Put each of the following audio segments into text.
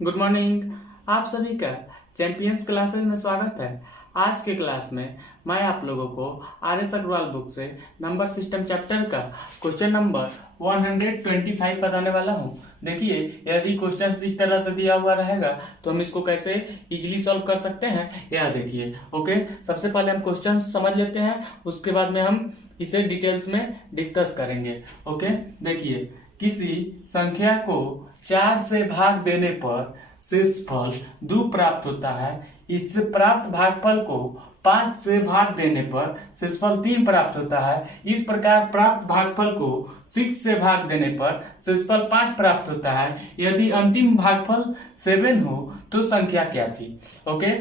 Good morning. आप सभी का चैंपियंस क्लासेस में स्वागत है। आज के क्लास में मैं आप लोगों को आर.एस. अग्रवाल बुक से नंबर सिस्टम चैप्टर का क्वेश्चन नंबर 125 बताने वाला हूं। देखिए, यदि क्वेश्चन इस तरह से दिया हुआ रहेगा तो हम इसको कैसे इजीली सॉल्व कर सकते हैं, यह देखिए। ओके, सबसे पहले हम क्वेश्चन समझ लेते हैं, उसके बाद में हम इसे डिटेल्स में डिस्कस करेंगे। ओके, देखिए, किसी संख्या को 4 से भाग देने पर शेषफल 2 प्राप्त होता है। इससे प्राप्त भागफल को 5 से भाग देने पर शेषफल 3 प्राप्त होता है। इस प्रकार प्राप्त भागफल को 6 से भाग देने पर शेषफल 5 प्राप्त होता है। यदि अंतिम भागफल 7 हो तो संख्या क्या थी? ओके,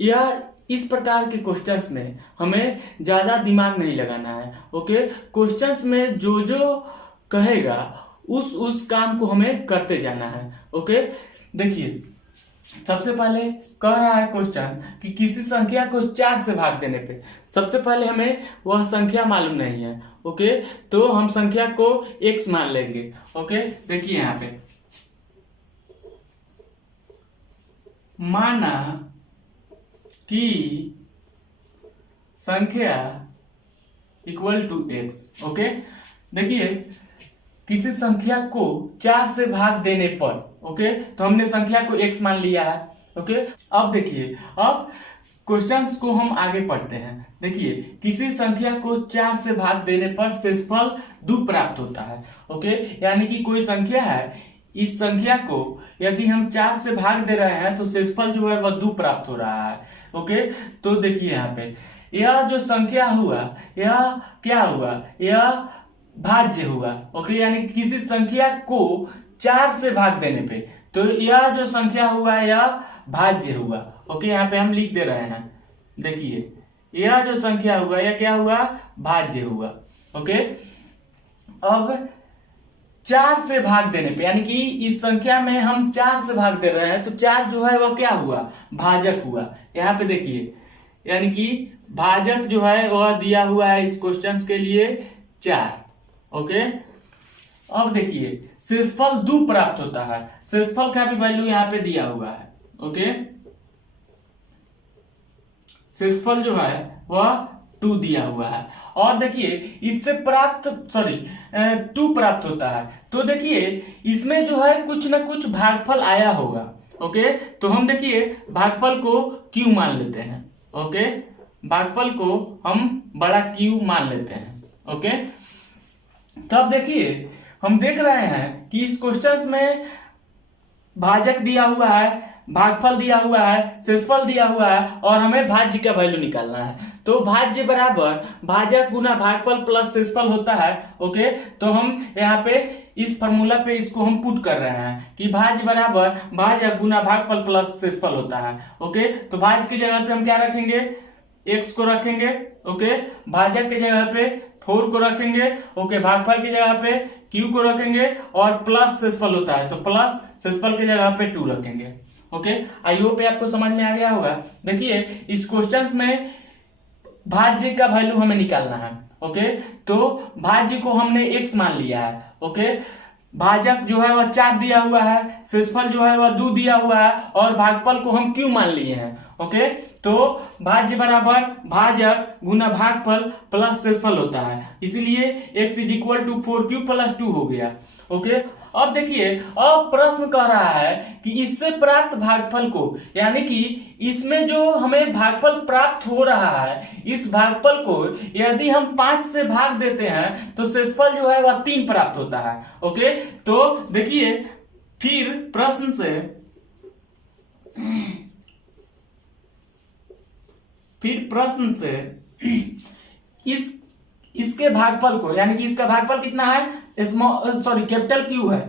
यह इस प्रकार के क्वेश्चंस में हमें ज्यादा दिमाग नहीं लगाना है। ओके, क्वेश्चंस में जो जो कहेगा उस काम को हमें करते जाना है। ओके, देखिए, सबसे पहले कह रहा है क्वेश्चन कि किसी संख्या को 4 से भाग देने पे, सबसे पहले हमें वह संख्या मालूम नहीं है। ओके, तो हम संख्या को x मान लेंगे। ओके, देखिए यहां पे माना कि संख्या इक्वल टू x। ओके, देखिए, किसी संख्या को 4 से भाग देने पर, ओके, तो हमने संख्या को x मान लिया है। ओके, अब देखिए, अब क्वेश्चंस को हम आगे पढ़ते हैं। देखिए, किसी संख्या को 4 से भाग देने पर शेषफल 2 प्राप्त होता है। ओके, यानी कि कोई संख्या है, इस संख्या को यदि हम 4 से भाग दे रहे हैं तो शेषफल जो है वह 2 प्राप्त हो रहा है। ओके, तो देखिए यहाँ पे यह जो संख्या हुआ, यह क्या हुआ? यह भाज्य हुआ। ओके, यानी किसी संख्या को 4 से भाग देने पे, तो यह जो संख्या हुआ यह भाज्य हुआ। ओके, यहाँ पे हम लिख दे रहे हैं। देखिए, यह जो संख्या हुआ यह क्या हुआ? भाज्य हुआ। ओके, अब 4 से भाग देने पे, यानी कि इस संख्या में हम 4 से भाग दे रहे हैं, तो 4 जो है वह क्या हुआ? भाजक हुआ। यहाँ पे देखिए, यानी कि भाजक जो है वह दिया हुआ है इस क्वेश्चन के लिए 4। ओके, अब देखिए, शेषफल 2 प्राप्त होता है। शेषफल का भी वैल्यू यहाँ पे दिया हुआ है। ओके, शेषफल जो है वह 2 दिया हुआ है। और देखिए, इससे प्राप्त 2 प्राप्त होता है, तो देखिए इसमें जो है कुछ ना कुछ भागफल आया होगा। ओके, तो हम देखिए भागफल को Q मान लेते हैं। ओके, भागफल को हम बड़ा Q मान लेते हैं। ओके, तब देखिए, हम देख रहे हैं कि इस क्वेश्चन में भाजक दिया हुआ है, भागफल दिया हुआ है, शेषफल दिया हुआ है, और हमें भाज्य का वैल्यू निकालना है। तो भाज्य बराबर भाजक गुना भागफल प्लस शेषफल होता है। ओके, तो हम यहाँ पे इस फॉर्मूला पे इसको हम पुट कर रहे हैं कि भाज्य बराबर भाजक गुना भागफल प्लस शेषफल होता है। ओके, तो भाज्य की जगह पे हम क्या रखेंगे? x को रखेंगे। ओके, भाजक की जगह पे 4 को रखेंगे। ओके, भागफल की जगह पे q को रखेंगे, और प्लस शेषफल होता है तो प्लस शेषफल की जगह पे 2 रखेंगे। ओके, आई होप आपको समझ में आ गया होगा। देखिए, इस क्वेश्चंस में भाज्य का वैल्यू हमें निकालना है। ओके, तो भाज्य को हमने x मान लिया है। ओके, भाजक जो है वह 4 दिया हुआ है, शेषफल जो है वह 2 दिया हुआ है, और भागफल को हम q मान लिए हैं। ओके, तो भाज्य बराबर भाजक गुना भागफल प्लस शेषफल होता है, इसलिए x is equal to 4q plus 2 हो गया। ओके, अब देखिए, अब प्रश्न कह रहा है कि इससे प्राप्त भागफल को, यानी कि इसमें जो हमें भागफल प्राप्त हो रहा है, इस भागफल को यदि हम 5 से भाग देते हैं तो शेषफल जो है वह 3 प्राप्त होता है। ओके, तो देखिए, फिर प्रश्न से इसके भागफल को, यानी कि इसका भागफल कितना है? कैपिटल Q है।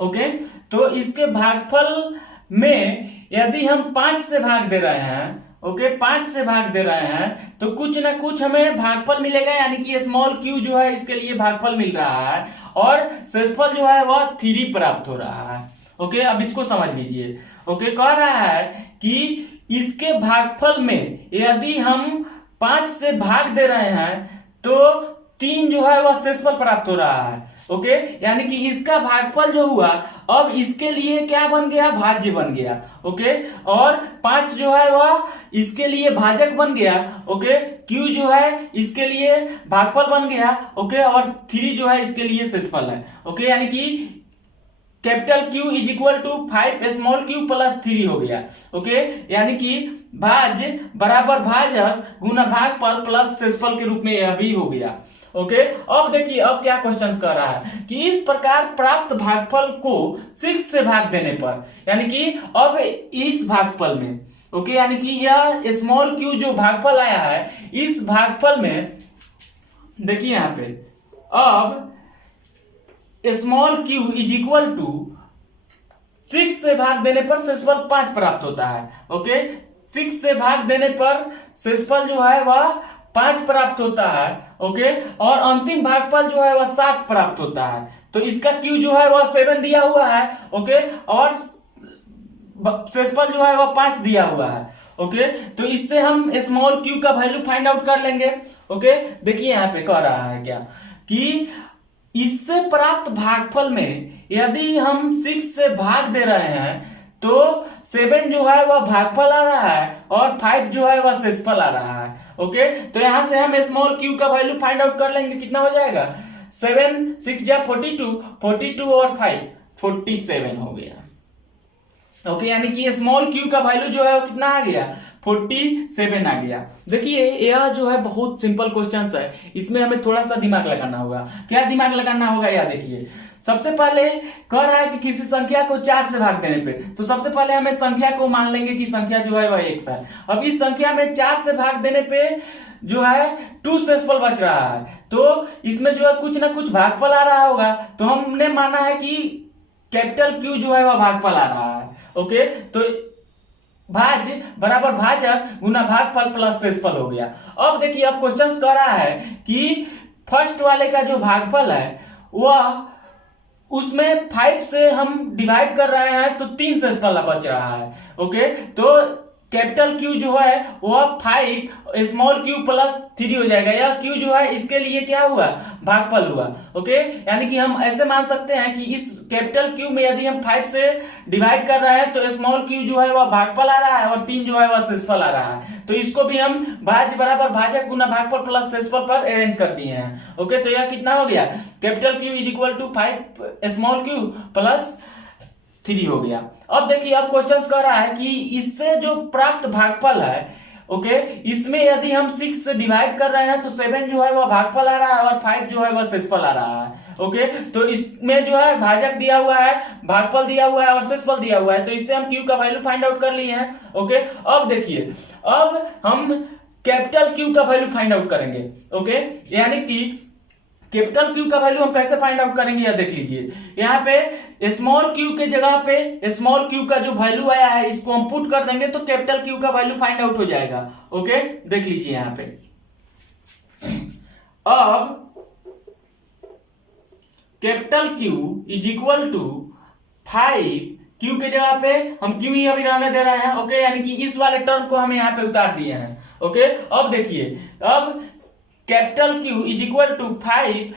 ओके, तो इसके भागफल में यदि हम 5 से भाग दे रहे हैं, ओके, 5 से भाग दे रहे हैं, तो कुछ ना कुछ हमें भागफल मिलेगा, यानी कि स्मॉल q जो है इसके लिए भागफल मिल रहा है, और शेषफल जो है वह 3 प्राप्त हो रहा है। ओके, अब इसको समझ लीजिए। ओके, कह रहा है कि इसके भागफल में यदि हम 5 से भाग दे रहे हैं तो तीन जो है वह शेषफल प्राप्त हो रहा है। ओके, यानी कि इसका भागफल जो हुआ अब इसके लिए क्या बन गया, भाज्य बन गया। ओके, और 5 जो है वह इसके लिए भाजक बन गया। ओके, Q जो है इसके लिए भागफल बन गया। ओके, और 3 जो है इसके लिए शेषफल है। ओके, यानी कि capital Q is equal to 5 small q plus 3 हो गया। ओके, यानी कि भाज्य बराबर भाजक गुना भागफल प्लस शेषफल के रूप में यह भी हो गया। ओके, अब देखिए अब क्या क्वेश्चन कर रहा है कि इस प्रकार प्राप्त भागफल को 6 से भाग देने पर, यानी कि अब इस भागफल में, ओके, यानी कि यह स्मॉल q जो भागफल आया है इस भागफल में देखिए यहां पे अब small q is equal to 6 से भाग देने पर शेषफल 5 प्राप्त होता है। ओके, 6 से भाग देने पर शेषफल जो है वह 5 प्राप्त होता है। ओके, और अंतिम भागफल जो है वह 7 प्राप्त होता है। तो इसका q जो है वह 7 दिया हुआ है। ओके, और शेषफल जो है वह 5 दिया हुआ है। ओके, तो इससे हम स्मॉल q का वैल्यू फाइंड आउट कर लेंगे। ओके, देखिए यहां पे कह रहा है क्या कि इससे प्राप्त भागफल में यदि हम 6 से भाग दे रहे हैं तो 7 जो है वह भागफल आ रहा है और 5 जो है वह शेषफल आ रहा है। ओके, तो यहां से हम स्मॉल q का वैल्यू फाइंड आउट कर लेंगे। कितना हो जाएगा, 7 6 जा 42, 42 और 5 47 हो गया। ओके, यानी कि स्मॉल q का वैल्यू जो है वो कितना आ गया, 47 आ गया। देखिए यह जो है बहुत सिंपल क्वेश्चन है, इसमें हमें थोड़ा सा दिमाग लगाना होगा। क्या दिमाग लगाना होगा, यह देखिए सबसे पहले कह रहा है कि किसी संख्या को 4 से भाग देने पे, तो सबसे पहले हमें संख्या को मान लेंगे कि संख्या जो है वह x है। अब इस संख्या में 4 से भाग देने पे जो है 2 शेषफल बच रहा है, तो इसमें जो है कुछ ना कुछ भागफल आ रहा होगा। तो हमने माना है कि कैपिटल Q जो है वह भागफल आ रहा है। ओके, तो भाज्य बराबर भाजक गुना भागफल प्लस शेषफल हो गया। अब देखिए अब क्वेश्चन कह रहा है कि फर्स्ट वाले का जो भागफल है वह उसमें 5 से हम डिवाइड कर रहे हैं तो 3 शेषफल बच रहा है। ओके, तो कैपिटल Q जो है वह 5 स्मॉल q प्लस 3 हो जाएगा। यह Q जो है इसके लिए क्या हुआ, भागफल हुआ। ओके, यानी कि हम ऐसे मान सकते हैं कि इस कैपिटल Q में यदि हम 5 से डिवाइड कर रहे हैं तो स्मॉल q जो है वह भागफल आ रहा है और 3 जो है वह शेषफल आ रहा है। तो इसको भी हम भाज्य बराबर भाजक गुना भागफल प्लस शेषफल पर अरेंज कर दिए हैं। ओके, तो यह कितना हो गया, capital Q is equal to 5 small q plus 3 हो गया। अब देखिए अब क्वेश्चन कह रहा है कि इससे जो प्राप्त भागफल है, ओके, इसमें यदि हम 6 से डिवाइड कर रहे हैं तो 7 जो है वह भागफल आ रहा है और 5 जो है वह शेषफल आ रहा है। ओके, तो इसमें जो है भाजक दिया हुआ है, भागफल दिया हुआ है और शेषफल दिया हुआ है, तो इससे हम Q का वैल्यू फाइंड आउट कर लिए हैं। ओके, अब देखिए अब हम कैपिटल Q का वैल्यू फाइंड आउट करेंगे। ओके, यानी कि कैपिटल Q का वैल्यू हम कैसे फाइंड आउट करेंगे, यह देख लीजिए। यहाँ पे स्मॉल q के जगह पे स्मॉल q का जो वैल्यू आया है इसको हम पुट कर देंगे तो कैपिटल Q का वैल्यू फाइंड आउट हो जाएगा। ओके, देख लीजिए यहाँ पे अब capital Q is equal to 5, Q के जगह पे हम Q ही अभी रहने दे रहे हैं। ओके, यानी कि इस वाले टर्म को हम यहाँ पे उतार दिए हैं। ओके, अब देखिए अब capital Q is equal to 5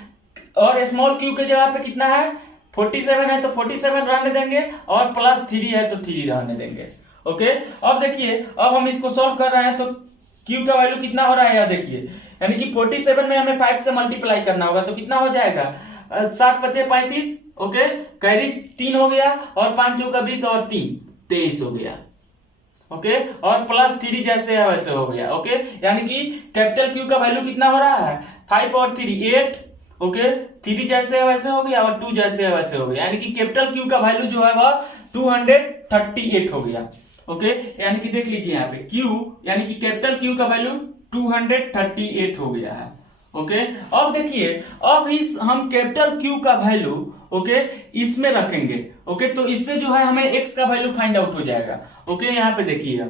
और स्मॉल q के जगह पे कितना है, 47 है तो 47 रहने देंगे और प्लस 3 है तो 3 रहने देंगे। ओके, अब देखिए अब हम इसको सॉल्व कर रहे हैं तो q का वैल्यू कितना हो रहा है, यह देखिए, यानी कि 47 में हमें 5 से मल्टीप्लाई करना होगा तो कितना हो जाएगा, 7 5 35। ओके, कैरी 3 हो गया और 5 चौका 20 और 3 23 हो गया। ओके, और प्लस 3 जैसे है वैसे हो गया। ओके, यानी कि कैपिटल Q का वैल्यू कितना हो रहा है, 5 और 3 8। ओके, 3 जैसे है वैसे हो गया और 2 जैसे है वैसे हो गया, यानी कि कैपिटल Q का वैल्यू जो है वह 238 हो गया। ओके, यानी कि देख लीजिए यहाँ पे Q यानी कि कैपिटल Q का वैल्यू 238 हो गया है। ओके, अब देखिए अब इस हम कैपिटल Q का वैल्यू ओके इसमें रखेंगे। ओके, तो इससे जो है हमें x का वैल्यू फाइंड आउट हो जाएगा। ओके, यहाँ पे देखिए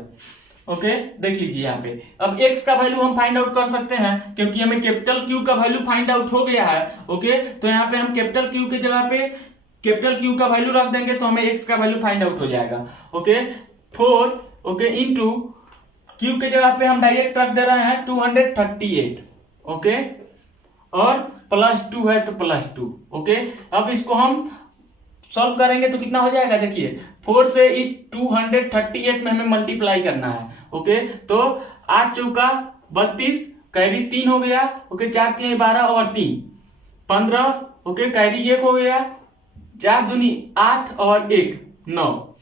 ओके, देख लीजिए यहाँ पे अब x का वैल्यू हम फाइंड आउट कर सकते हैं क्योंकि हमें कैपिटल Q का वैल्यू फाइंड आउट हो गया है। ओके, तो यहाँ पे हम कैपिटल Q के जगह पे कैपिटल Q का वैल्यू रख देंगे तो हमें x का वैल्यू फाइंड आउट हो जाएगा। ओके, 4 ओके इंटू Q के जगह पे हम डायरेक्ट रख दे रहे हैं 238। ओके, और +2 है तो +2। ओके, अब इसको हम सॉल्व करेंगे तो कितना हो जाएगा, देखिए 4 से इस 238 में हमें मल्टीप्लाई करना है। ओके, तो 8 चौका 32, कैरी 3 हो गया। ओके, 4 3 12 और 3 15। ओके, कैरी 1 हो गया, 4 दूनी 8 और 1 9।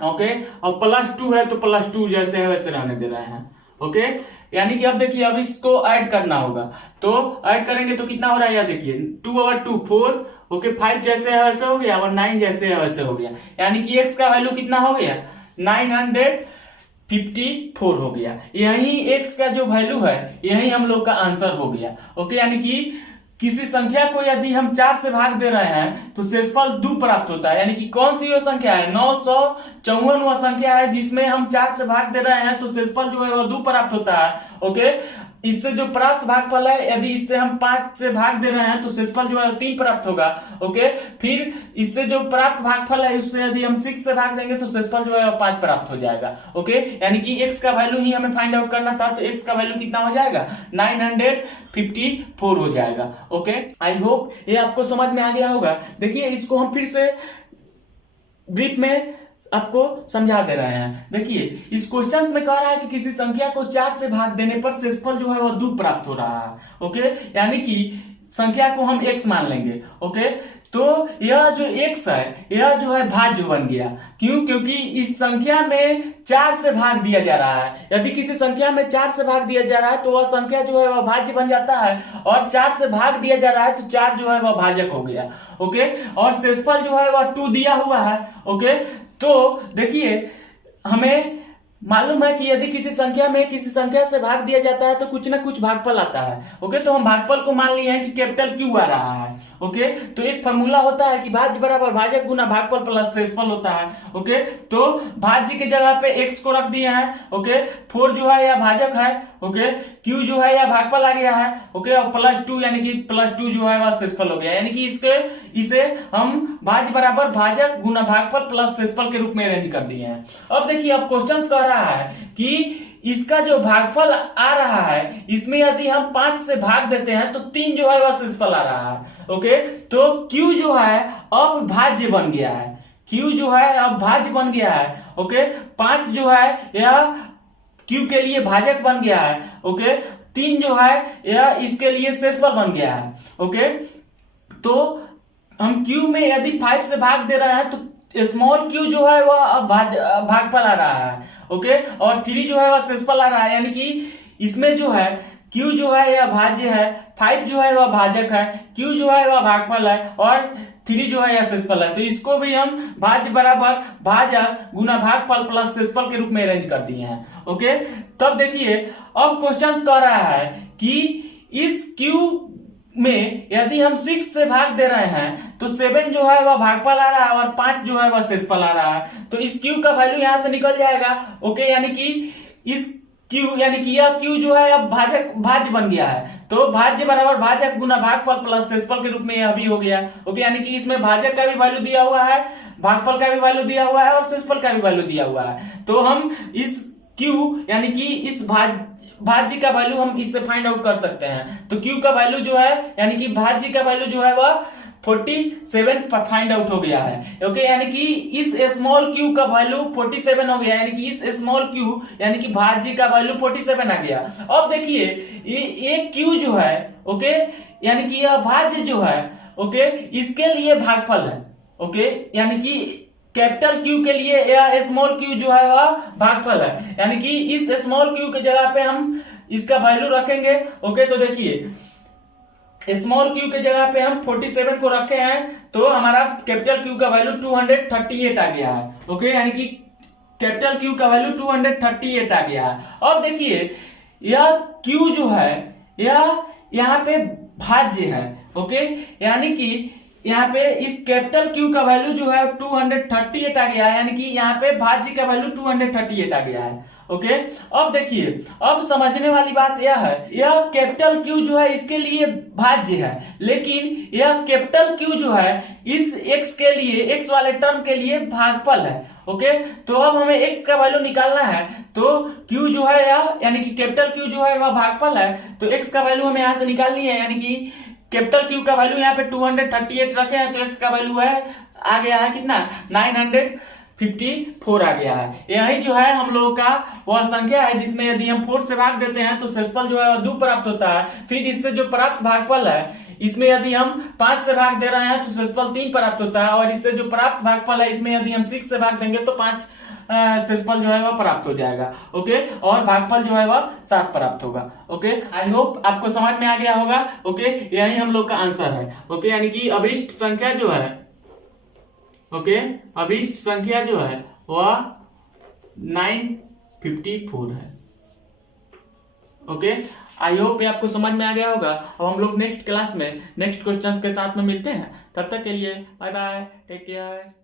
ओके, और +2 है तो +2 जैसे है वैसे रहने दे रहे हैं। ओके, यानी कि अब देखिए अब इसको ऐड करना होगा, तो ऐड करेंगे तो कितना हो रहा है, यह देखिए 2 और 2 4। ओके, 5 जैसे है वैसे हो गया और 9 जैसे है वैसे हो गया, यानी कि x का वैल्यू कितना हो गया, 954 हो गया। यही x का जो वैल्यू है यही हम लोग का आंसर हो गया। ओके, यानी कि किसी संख्या को यदि हम 4 से भाग दे रहे हैं तो शेषफल 2 प्राप्त होता है। यानी कि कौन सी वो संख्या है, 954 वह संख्या है जिसमें हम 4 से भाग दे रहे हैं तो शेषफल जो है वह 2 प्राप्त होता है। ओके, इससे जो प्राप्त भागफल है यदि इससे हम 5 से भाग दे रहे हैं तो शेषफल जो है 3 प्राप्त होगा। ओके, फिर इससे जो प्राप्त भागफल है उससे यदि हम 6 से भाग देंगे तो शेषफल जो है 5 प्राप्त हो जाएगा। ओके, यानी कि x का वैल्यू ही हमें फाइंड आउट करना था, तो x का वैल्यू कितना हो जाएगा, 954 हो जाएगा। ओके, आई होप ये आपको समझ में आ गया होगा। देखिए इसको हम फिर से ब्रीफ में आपको समझा दे रहे हैं। देखिए इस क्वेश्चन में कह रहा है कि किसी संख्या को 4 से भाग देने पर शेषफल जो है वह 2 प्राप्त हो रहा है। ओके, यानी कि संख्या को हम x मान लेंगे। ओके, तो यह जो x है यह जो है भाज्य बन गया। क्यों, क्योंकि इस संख्या में 4 से भाग दिया जा रहा है। यदि किसी संख्या में 4 से भाग दिया जा रहा है तो वह संख्या जो है वह भाज्य बन जाता है, और 4 से भाग दिया जा रहा है तो 4 जो है वह भाजक हो गया। ओके, और शेषफल जो है वह 2 दिया हुआ है। ओके, तो देखिए हमें मालूम है कि यदि किसी संख्या में किसी संख्या से भाग दिया जाता है तो कुछ ना कुछ भागफल आता है। ओके, तो हम भागफल को मान लिए हैं कि कैपिटल Q आ रहा है। ओके, तो एक फॉर्मूला होता है कि भाज्य बराबर भाजक गुना भागफल प्लस शेषफल होता है। ओके, तो भाज्य की जगह पे x को रख दिए हैं। ओके, 4 जो है यह भाजक है। ओके, Q जो है यह भागफल आ गया है। ओके, और +2 यानी कि +2 जो है वह शेषफल हो गया, यानी कि इसे हम भाज्य बराबर भाजक गुना भागफल प्लस शेषफल के रूप में अरेंज कर दिए हैं। अब देखिए अब क्वेश्चन कह रहा है कि इसका जो भागफल आ रहा है इसमें यदि हम 5 से भाग देते हैं तो 3 जो है वह शेषफल आ रहा है। ओके, तो Q जो है अब भाज्य बन गया है। Q जो है अब भाज्य बन गया है। ओके, 5 जो है यह Q के लिए भाजक बन गया है। ओके, 3 जो है यह इसके लिए शेषफल बन गया है। ओके, तो हम Q में यदि 5 से भाग दे रहे हैं तो स्मॉल q जो है वह अब भागफल आ रहा है। ओके, और 3 जो है वह शेषफल आ रहा है, यानी कि इसमें जो है q जो है यह भाज्य है, 5 जो है वह भाजक है, q जो है वह भागफल है और 3 जो है यह शेषफल है। तो इसको भी हम भाज्य बराबर भाजक गुना भागफल प्लस शेषफल के रूप में अरेंज कर दिए हैं। ओके, तब देखिए अब क्वेश्चन कह रहा है कि इस q में यदि हम 6 से भाग दे रहे हैं तो 7 जो है वह भागफल आ रहा है और 5 जो है वह शेषफल आ रहा है, तो इस q का वैल्यू यहां से निकल जाएगा। ओके, यानी कि इस q यानी कि यह q जो है अब भाज्य बन गया है, तो भाज्य बराबर भाजक गुना भागफल प्लस शेषफल के रूप में यह भी हो गया। ओके, यानी कि इसमें भाजक का भी वैल्यू दिया हुआ है, भागफल का भी वैल्यू दिया हुआ है और शेषफल का भी वैल्यू दिया हुआ है। तो हम इस q यानी कि इस भाज्य का वैल्यू हम इससे फाइंड आउट कर सकते हैं। तो q का वैल्यू जो है यानी कि भाज्य का वैल्यू जो है वह 47 फाइंड आउट हो गया है। ओके, यानी कि इस स्मॉल q का वैल्यू 47 हो गया, यानी कि इस स्मॉल q यानी कि भाज्य का वैल्यू 47 आ गया। अब देखिए ये q जो है, ओके, यानी कि यह भाज्य जो है, ओके, इसके लिए भागफल है। ओके, यानी कि कैपिटल Q के लिए या स्मॉल q जो है वह भागफल है, यानी कि इस स्मॉल q के जगह पे हम इसका वैल्यू रखेंगे। ओके, तो देखिए स्मॉल q के जगह पे हम 47 को रखे हैं तो हमारा कैपिटल Q का वैल्यू 238 आ गया है। ओके, यानी कि कैपिटल Q का वैल्यू 238 आ गया है। अब देखिए यह Q जो है यह यहाँ पे भाज्य है। ओके, यानी कि यहाँ पे इस कैपिटल क्यू का वैल्यू जो है 238 आ गया है, यानी कि यहाँ पे भाज्य का वैल्यू 238 आ गया है। ओके, अब देखिए, अब समझने वाली बात यह है, यह कैपिटल क्यू जो है इसके लिए भाज्य है, लेकिन यह कैपिटल क्यू जो है इस x के लिए, x वाले टर्म के लिए भागफल है। ओके, तो अब हमें x का वैल्यू निकालना है, तो q जो है यह, यानी कि कैपिटल क्यू जो है वह भागफल है, तो x का वैल्यू हमें यहां से निकालनी है, यानी कि कैपिटल क्यू का वैल्यू यहाँ पे 238 रखे हैं, तो x का वैल्यू है आ गया है कितना, 954 आ गया है। यही जो है हम लोगों का वह संख्या है जिसमें यदि हम 4 से भाग देते हैं तो शेषफल जो है वह 2 प्राप्त होता है। फिर इससे जो प्राप्त भागफल है, इसमें यदि हम 5 से भाग दे रहे हैं तो शेषफल 3 प्राप्त होता है, और इससे जो प्राप्त भागफल है इसमें यदि हम 6 से भाग देंगे तो 5 शेषफल जो है वह प्राप्त हो जाएगा। ओके, और भागफल जो है वह 7 प्राप्त होगा। ओके, आई होप आपको समझ में आ गया होगा। ओके, यही हम लोग का आंसर है। ओके, यानी कि अभिष्ट संख्या जो है, ओके, अभिष्ट संख्या जो है वह 954 है। ओके, आई होप ये आपको समझ में आ गया होगा। अब हम लोग नेक्स्ट क्लास में नेक्स्ट क्वेश्चंस के साथ में मिलते हैं, तब तक के लिए बाय बाय, टेक केयर।